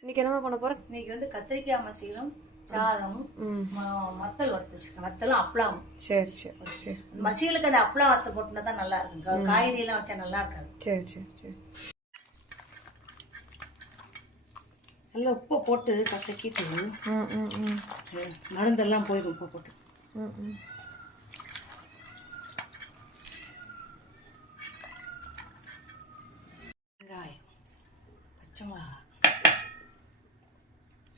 இன்னைக்கு என்ன பண்ண போறேன்? இன்னைக்கு வந்து கத்திரிக்காய் மசியலும் சாதமும் வத்தல் வறுத்து வச்சிருக்கேன். வத்தலும் அப்பளம். சரி சரி சரி. மசியலுக்கு அந்த அப்பளம் வத்த போட்டுனா தான் நல்லா இருக்கும். காய்கறி எல்லாம் வச்சா நல்லா இருக்காது. சரி சரி சரி. நல்லா உப்பை போட்டு கசக்கிட்டு மருந்தெல்லாம் போயிடும் உப்பை போட்டு. வெங்காயம், பச்சை மிளகா.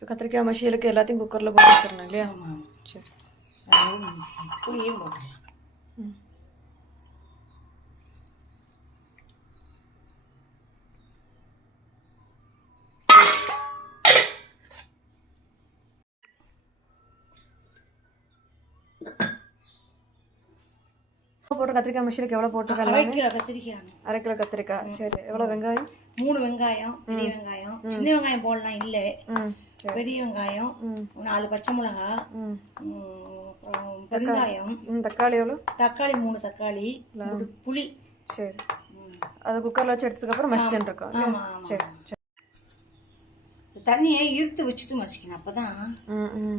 கத்திரிக்காய் மசியலுக்கு எல்லாத்தையும் குக்கரில் போட்டு வச்சிடணும் இல்லையா? ஆமாம். சரி. புளியும் போட்டுடலாம். போட்டு கத்திரிக்காய் மசியலுக்கு எவ்வளோ போட்டு? 1/2 கிலோ கத்திரிக்காய். 1/2 கிலோ கத்திரிக்காய். சரி. எவ்வளோ வெங்காயம்? 3 வெங்காயம், பெரிய வெங்காயம். சின்ன வெங்காயம் போடலாம் இல்லை. பெரிய வெங்காயம், 4 பச்சை மிளகா, வெங்காயம். தக்காளி எவ்வளோ? தக்காளி 3 தக்காளி, புளி. சரி. அதை குக்கரில் வச்சு எடுத்ததுக்கப்புறம் மசிச்சுட்டு இருக்கோம். சரி சரி. தண்ணியை இழுத்து வச்சுட்டு மசிக்கணும், அப்போதான்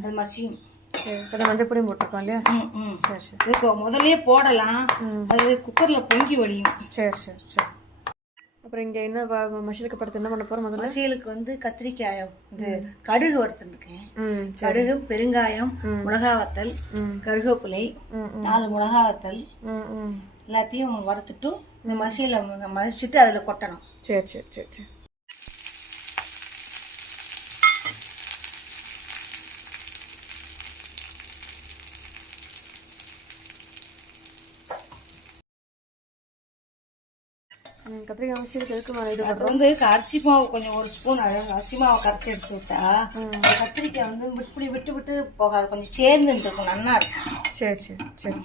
அது மசியும். சரி. இப்போ மஞ்சள் பொடியும் போட்டிருக்கோம் இல்லையா? சரி சரி. இப்போ முதல்ல போடலாம், அது குக்கரில் பொங்கி வடியும். சரி சரி சரி. அப்புறம் இங்கே என்ன மசியலுக்கு படுத்து என்ன பண்ண போகிறோம்? முதல்ல மசியலுக்கு வந்து கத்திரிக்காய் இது கடுகு வறுத்துருக்கேன். கடுகு, பெருங்காயம், மிளகா வத்தல், கருவேப்பிலை, 4 மிளகா வத்தல் எல்லாத்தையும் வறுத்துட்டு இந்த மசியலை மசிச்சுட்டு அதில் கொட்டணும். சரி சரி சரி சரி. கத்திரிக்காய் மசியலுக்கு எதுக்கு இது அது வந்து அரிசி மாவு கொஞ்சம் 1 ஸ்பூன் அரிசி மாவை கரைச்சி எடுத்து விட்டா கத்திரிக்காய் வந்து இப்படி விட்டு விட்டு போகாது, கொஞ்சம் சேர்ந்து இருக்கும், நல்லா இருக்கும். சரி சரி சரி.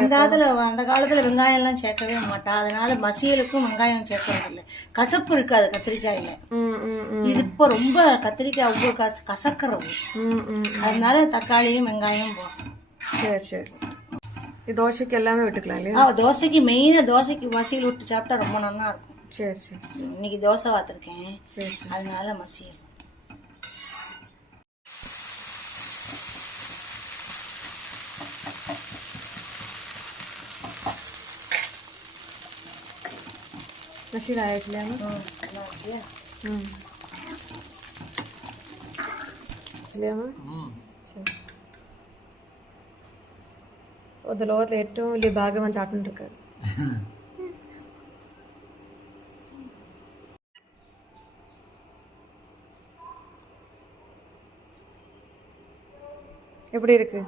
அந்த காலத்துல வெங்காயம் எல்லாம் சேர்க்கவே மாட்டா, அதனால மசியலுக்கும் வெங்காயம் சேர்க்கறதில்லை. கசப்பு இருக்காது கத்திரிக்காயில. இது இப்போ ரொம்ப கத்திரிக்காய் ரொம்ப கசக்கிறது, அதனால தக்காளியும் வெங்காயம் போடும். சரி சரி. தோசைக்கு எல்லாமே விட்டுக்கலாம் இல்லையா? தோசைக்கு மெயினா தோசைக்கு மசியல் விட்டு சாப்பிட்டா ரொம்ப நல்லா இருக்கும். சரி சரி. இன்னைக்கு தோசை வாத்திருக்கேன். சரி. அதனால மசியல். மசியல் ஆயிடுச்சு இல்லையா? சரி. అది లోపల ഏറ്റവും വലിയ ഭാഗം ചാട്ടുണ്ടിருக்கு. எப்படி இருக்கு?